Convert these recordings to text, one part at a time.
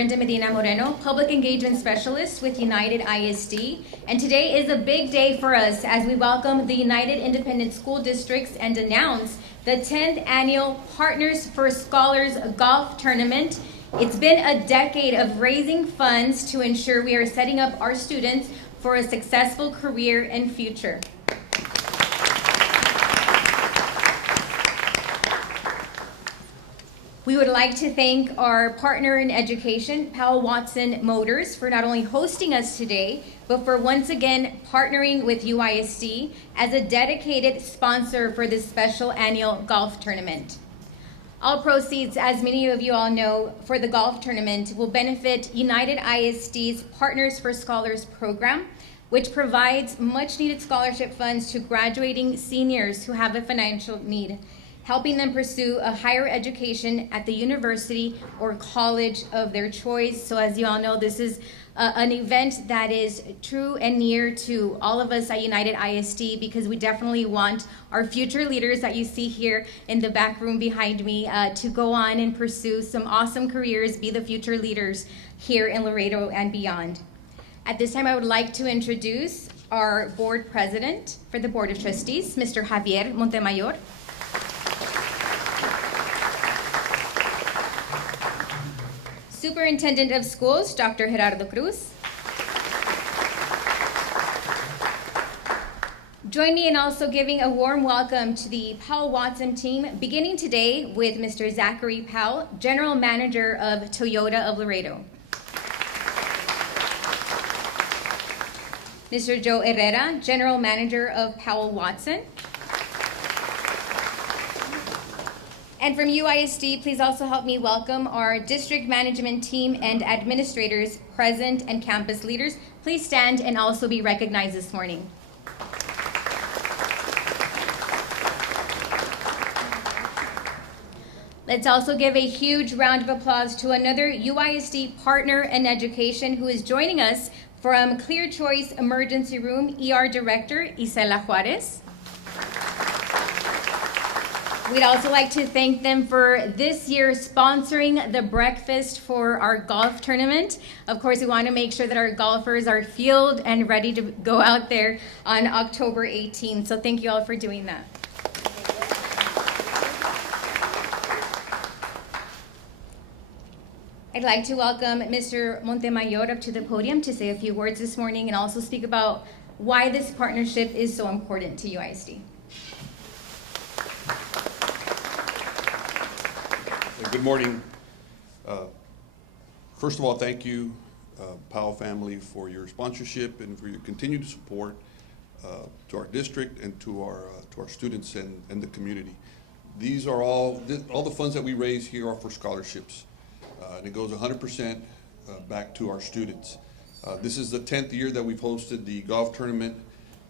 Brenda Medina Moreno, Public Engagement Specialist with United ISD. And today is a big day for us as we welcome the United Independent School Districts and announce the 10th Annual Partners for Scholars Golf Tournament. It's been a decade of raising funds to ensure we are setting up our students for a successful career and future. We would like to thank our partner in education, Powell Watson Motors, for not only hosting us today, but for once again partnering with UISD as a dedicated sponsor for this special annual golf tournament. All proceeds, as many of you all know, for the golf tournament will benefit United ISD's Partners for Scholars program, which provides much needed scholarship funds to graduating seniors who have a financial need, helping them pursue a higher education at the university or college of their choice. So as you all know, this is an event that is true and near to all of us at United ISD, because we definitely want our future leaders that you see here in the back room behind me to go on and pursue some awesome careers, be the future leaders here in Laredo and beyond. At this time, I would like to introduce our board president for the Board of Trustees, Mr. Javier Montemayor. Superintendent of Schools, Dr. Gerardo Cruz. Join me in also giving a warm welcome to the Powell Watson team, beginning today with Mr. Zachary Powell, General Manager of Toyota of Laredo. Mr. Joe Herrera, General Manager of Powell Watson. And from UISD, please also help me welcome our district management team and administrators present and campus leaders. Please stand and also be recognized this morning. Let's also give a huge round of applause to another UISD partner in education who is joining us from Clear Choice Emergency Room, ER Director Isela Juarez. We'd also like to thank them for this year sponsoring the breakfast for our golf tournament. Of course, we want to make sure that our golfers are fueled and ready to go out there on October 18th. So thank you all for doing that. I'd like to welcome Mr. Montemayor up to the podium to say a few words this morning and also speak about why this partnership is so important to UISD. Good morning. First of all, thank you, Powell family, for your sponsorship and for your continued support to our district and to our students and the community. These are all the funds that we raise here are for scholarships, and it goes 100% back to our students. This is the 10th year that we've hosted the golf tournament,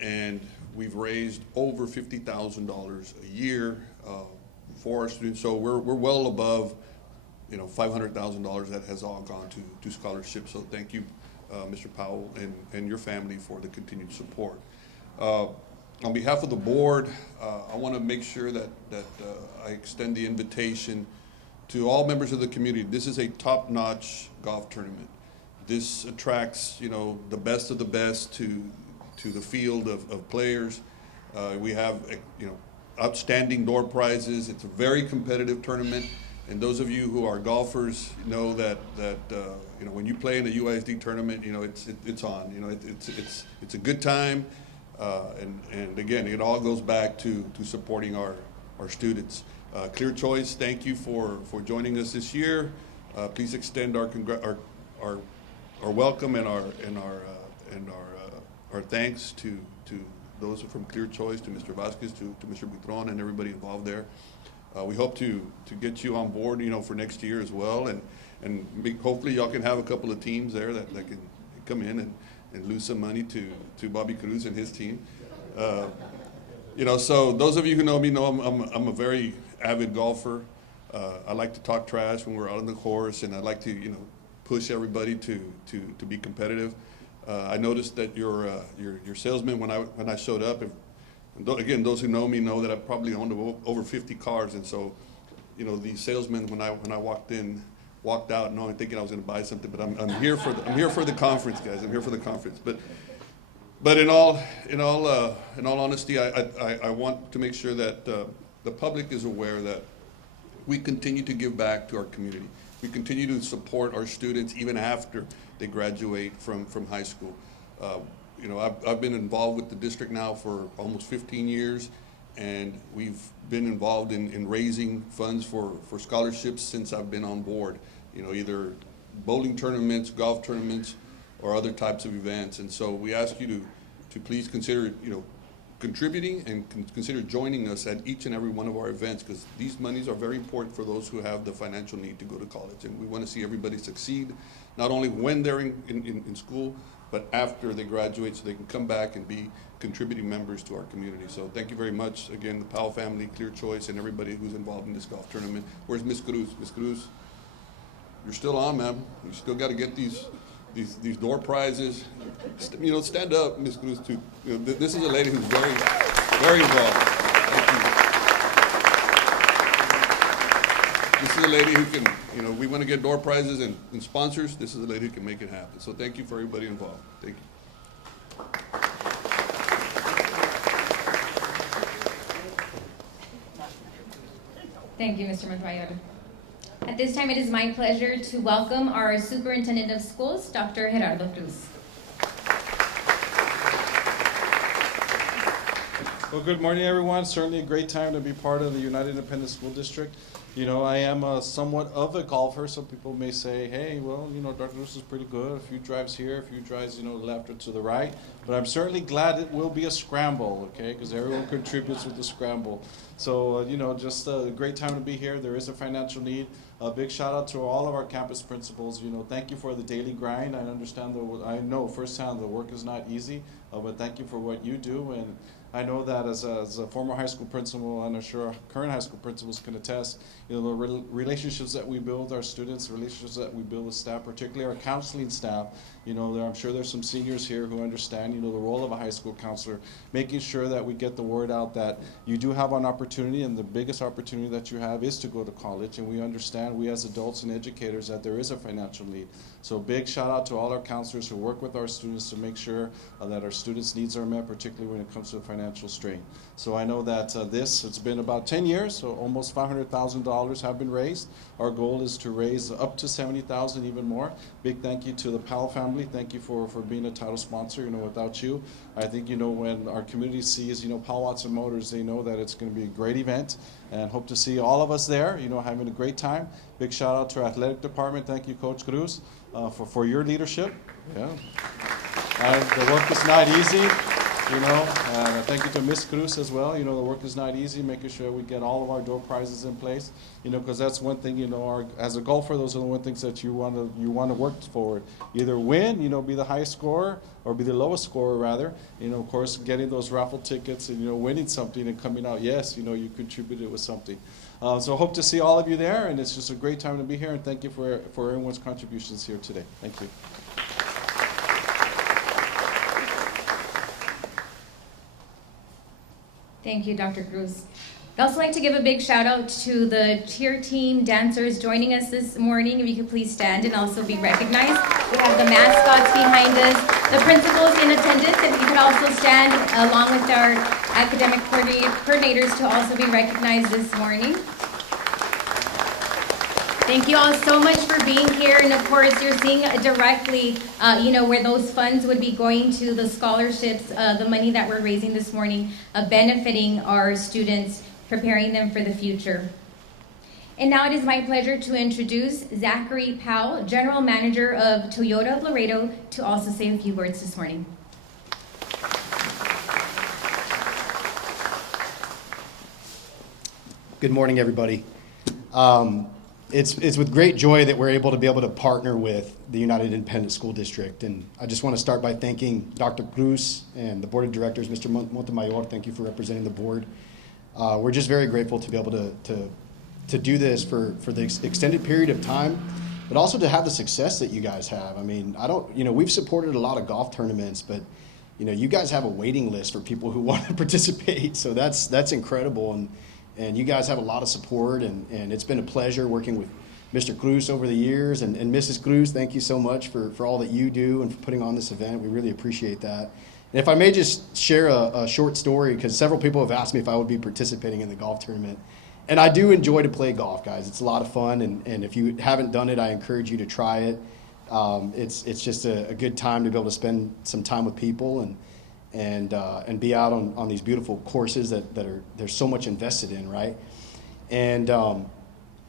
and we've raised over $50,000 a year for our students. So we're well above, $500,000 that has all gone to scholarships. So thank you, Mr. Powell and your family for the continued support. On behalf of the board, I want to make sure that I extend the invitation to all members of the community. This is a top-notch golf tournament. This attracts, the best of the best to the field of players. We have, outstanding door prizes. It's a very competitive tournament, and those of you who are golfers know that when you play in a UISD tournament, it's on. It's a good time, and again, it all goes back to supporting our students. Clear Choice, thank you for joining us this year. Please extend our welcome and our thanks to those from Clear Choice, to Mr. Vasquez, to Mr. Butron, and everybody involved there. We hope to get you on board, for next year as well, and hopefully y'all can have a couple of teams there that can come in and lose some money to Bobby Cruz and his team. So those of you who know me know I'm a very avid golfer. I like to talk trash when we're out on the course, and I like to push everybody to be competitive. I noticed that your salesman when I showed up, again, those who know me know that I probably owned over 50 cars, and so the salesman when I walked in walked out knowing, thinking I was going to buy something, but I'm here for the conference, guys. I'm here for the conference. But in all honesty, I want to make sure that the public is aware that we continue to give back to our community. We continue to support our students even after they graduate from high school. You know, I've been involved with the district now for almost 15 years, and we've been involved in raising funds for scholarships since I've been on board. You know, either bowling tournaments, golf tournaments, or other types of events. And so we ask you to please consider, you know, contributing and consider joining us at each and every one of our events, because these monies are very important for those who have the financial need to go to college. And we want to see everybody succeed, not only when they're in school, but after they graduate, so they can come back and be contributing members to our community. So thank you very much. Again, the Powell family, Clear Choice, and everybody who's involved in this golf tournament. Where's Miss Cruz? Miss Cruz, you're still on, ma'am. You still got to get these door prizes. You know, stand up, Miss Cruz, too. You know, this is a lady who's very, very involved. Thank you. This is a lady who can, you know, we want to get door prizes and sponsors. This is a lady who can make it happen. So thank you for everybody involved. Thank you. Thank you, Mr. Montemayor. At this time, it is my pleasure to welcome our Superintendent of Schools, Dr. Gerardo Cruz. Well, good morning, everyone. Certainly a great time to be part of the United Independent School District. You know, I am somewhat of a golfer. Some people may say, hey, well, you know, Dr. Cruz is pretty good. A few drives here, a few drives, you know, left or to the right. But I'm certainly glad it will be a scramble, okay, because everyone contributes with the scramble. So, you know, just a great time to be here. There is a financial need. A big shout out to all of our campus principals. You know, thank you for the daily grind. I understand, I know firsthand the work is not easy, but thank you for what you do. And I know that as a former high school principal, and I'm sure current high school principals can attest, you know, the relationships that we build with our students, relationships that we build with staff, particularly our counseling staff. You know, I'm sure there's some seniors here who understand, you know, the role of a high school counselor, making sure that we get the word out that you do have an opportunity, and the biggest opportunity that you have is to go to college. And we understand, we as adults and educators, that there is a financial need. So big shout out to all our counselors who work with our students to make sure that our students' needs are met, particularly when it comes to financial strain. So I know that it's been about 10 years, so almost $500,000 have been raised. Our goal is to raise up to $70,000, even more. Big thank you to the Powell family. Thank you for being a title sponsor. You know, without you, I think, you know, when our community sees, you know, Powell Watson Motors, they know that it's going to be a great event, and hope to see all of us there, you know, having a great time. Big shout out to our athletic department. Thank you, Coach Cruz, for your leadership. Yeah. The work is not easy. You know, thank you to Ms. Cruz as well. You know, the work is not easy, making sure we get all of our door prizes in place. You know, because that's one thing, you know, as a golfer, those are the one things that you want to work forward. Either win, you know, be the highest scorer, or be the lowest scorer, rather. You know, of course, getting those raffle tickets and, you know, winning something and coming out, yes, you know, you contributed with something. So hope to see all of you there, and it's just a great time to be here, and thank you for everyone's contributions here today. Thank you. Thank you, Dr. Cruz. I'd also like to give a big shout out to the cheer team dancers joining us this morning. If you could please stand and also be recognized. We have the mascots behind us, the principals in attendance, and if you could also stand along with our academic coordinators to also be recognized this morning. Thank you all so much for being here, and of course you're seeing directly, you know, where those funds would be going to the scholarships, the money that we're raising this morning, benefiting our students, preparing them for the future. And now it is my pleasure to introduce Zachary Powell, General Manager of Toyota of Laredo, to also say a few words this morning. Good morning, everybody. It's with great joy that we're able to partner with the United Independent School District. And I just want to start by thanking Dr. Cruz and the Board of Directors, Mr. Montemayor. Thank you for representing the board. We're just very grateful to be able to do this for the extended period of time, but also to have the success that you guys have. I mean, we've supported a lot of golf tournaments, but you know, you guys have a waiting list for people who want to participate. So that's incredible. And you guys have a lot of support, and it's been a pleasure working with Mr. Cruz over the years, and Mrs. Cruz, thank you so much for all that you do and for putting on this event. We really appreciate that. And if I may just share a short story, because several people have asked me if I would be participating in the golf tournament. And I do enjoy to play golf, guys. It's a lot of fun, and if you haven't done it, I encourage you to try it. It's just a good time to be able to spend some time with people and be out on these beautiful courses that there's so much invested in, right? And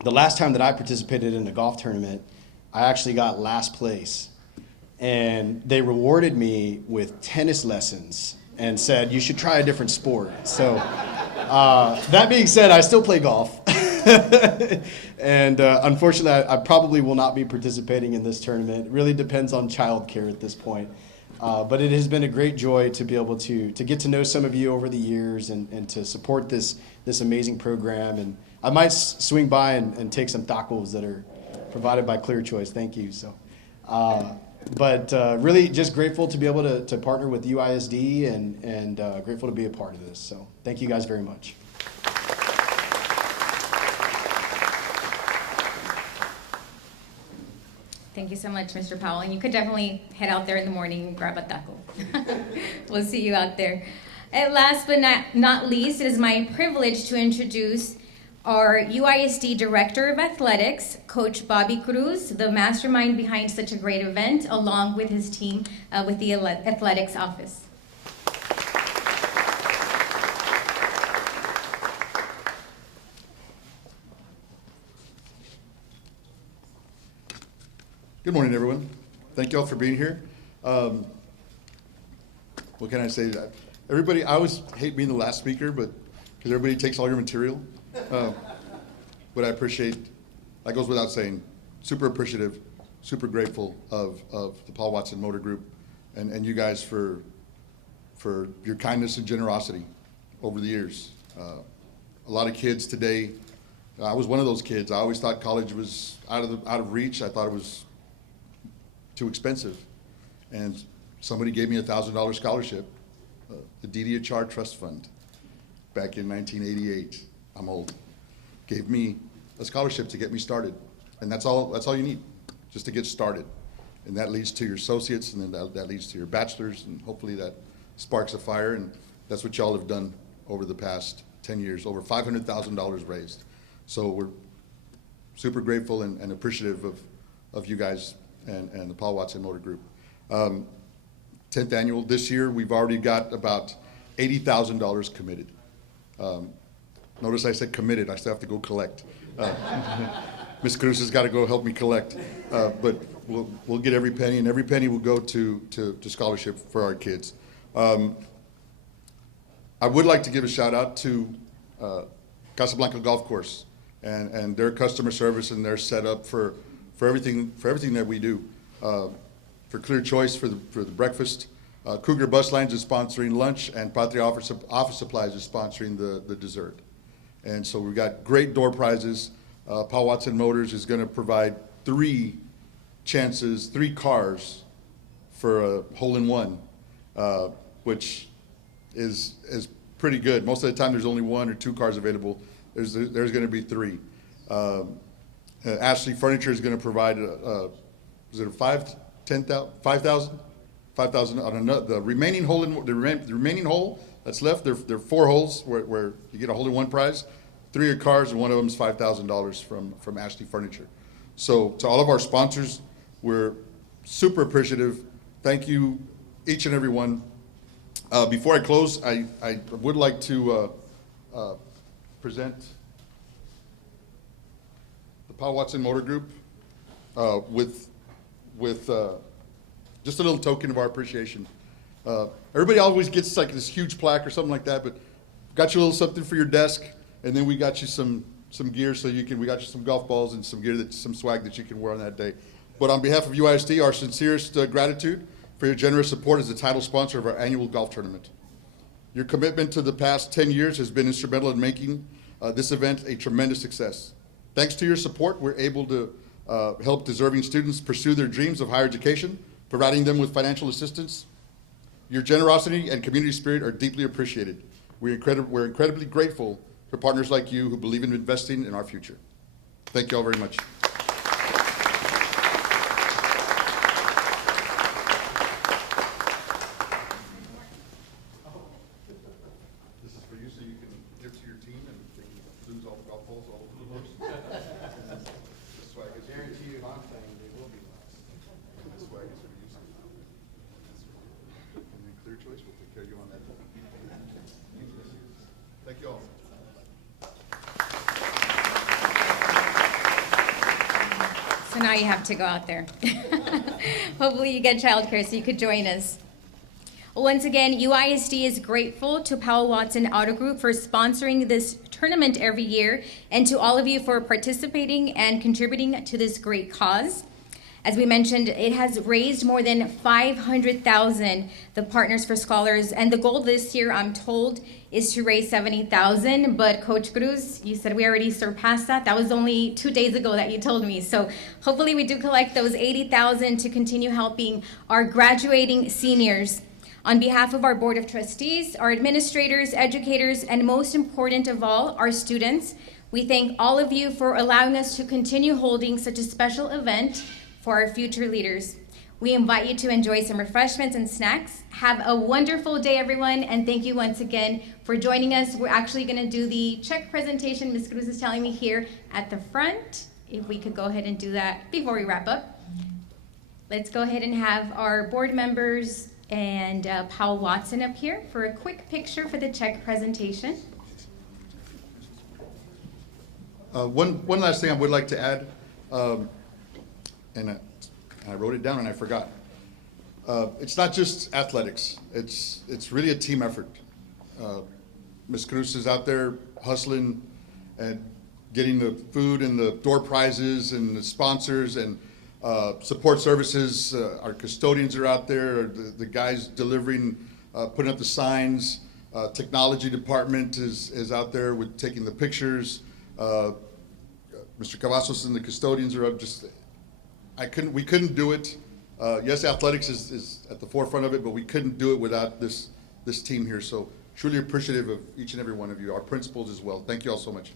the last time that I participated in a golf tournament, I actually got last place. And they rewarded me with tennis lessons and said, you should try a different sport. So that being said, I still play golf. And unfortunately, I probably will not be participating in this tournament. It really depends on childcare at this point. But it has been a great joy to be able to get to know some of you over the years and to support this amazing program. And I might swing by and take some tacos that are provided by Clear Choice. Thank you. So, but really just grateful to be able to partner with UISD and grateful to be a part of this. So thank you guys very much. Thank you so much, Mr. Powell. And you could definitely head out there in the morning and grab a taco. We'll see you out there. And last but not least, it is my privilege to introduce our UISD Director of Athletics, Coach Bobby Cruz, the mastermind behind such a great event, along with his team with the Athletics Office. Good morning, everyone. Thank you all for being here. What can I say? Everybody, I always hate being the last speaker, but because everybody takes all your material. But I appreciate, that goes without saying, super appreciative, super grateful of the Paul Watson Motor Group and you guys for your kindness and generosity over the years. A lot of kids today, I was one of those kids. I always thought college was out of reach. I thought it was too expensive. And somebody gave me a $1,000 scholarship, the DDHR Trust Fund, back in 1988. I'm old. Gave me a scholarship to get me started. And that's all you need, just to get started. And that leads to your associates, and then that leads to your bachelor's, and hopefully that sparks a fire. And that's what y'all have done over the past 10 years, over $500,000 raised. So we're super grateful and appreciative of you guys and the Paul Watson Motor Group. 10th annual, this year we've already got about $80,000 committed. Notice I said committed, I still have to go collect. Ms. Cruz has got to go help me collect. But we'll get every penny, and every penny will go to scholarship for our kids. I would like to give a shout out to Casablanca Golf Course and their customer service and their setup for everything that we do. For Clear Choice for the breakfast, Cougar Bus Lines is sponsoring lunch, and Patria Office Supplies is sponsoring the dessert. And so we've got great door prizes. Paul Watson Motors is going to provide 3 cars for a hole-in-one, which is pretty good. Most of the time there's only 1 or 2 cars available. There's going to be 3. Ashley Furniture is going to provide, is it a 5,000? 5,000 on another, the remaining hole that's left. There are 4 holes where you get a hole-in-one prize. 3 are cars, and one of them is $5,000 from Ashley Furniture. So to all of our sponsors, we're super appreciative. Thank you, each and every one. Before I close, I would like to present the Paul Watson Motor Group with just a little token of our appreciation. Everybody always gets like this huge plaque or something like that, but got you a little something for your desk, and then we got you some gear so we got you some golf balls and some gear, some swag that you can wear on that day. But on behalf of UISD, our sincerest gratitude for your generous support as the title sponsor of our annual golf tournament. Your commitment to the past 10 years has been instrumental in making this event a tremendous success. Thanks to your support, we're able to help deserving students pursue their dreams of higher education, providing them with financial assistance. Your generosity and community spirit are deeply appreciated. We're incredibly grateful for partners like you who believe in investing in our future. Thank you all very much. you have to go out there. Hopefully you get childcare so you could join us. Once again, UISD is grateful to Powell Watson Auto Group for sponsoring this tournament every year, and to all of you for participating and contributing to this great cause. As we mentioned, it has raised more than $500,000, the Partners for Scholars, and the goal this year, I'm told, is to raise $70,000. But Coach Cruz, you said we already surpassed that. That was only 2 days ago that you told me. So hopefully we do collect those $80,000 to continue helping our graduating seniors. On behalf of our Board of Trustees, our administrators, educators, and most important of all, our students, we thank all of you for allowing us to continue holding such a special event for our future leaders. We invite you to enjoy some refreshments and snacks. Have a wonderful day, everyone, and thank you once again for joining us. We're actually going to do the check presentation. Ms. Cruz is telling me here at the front. If we could go ahead and do that before we wrap up. Let's go ahead and have our board members and Powell Watson up here for a quick picture for the check presentation. One last thing I would like to add, and I wrote it down and I forgot. It's not just athletics. It's really a team effort. Ms. Cruz is out there hustling and getting the food and the door prizes and the sponsors and support services. Our custodians are out there, the guys delivering, putting up the signs. Technology department is out there with taking the pictures. Mr. Cavazos and the custodians are up. We couldn't do it. Yes, athletics is at the forefront of it, but we couldn't do it without this team here. So truly appreciative of each and every one of you, our principals as well. Thank you all so much.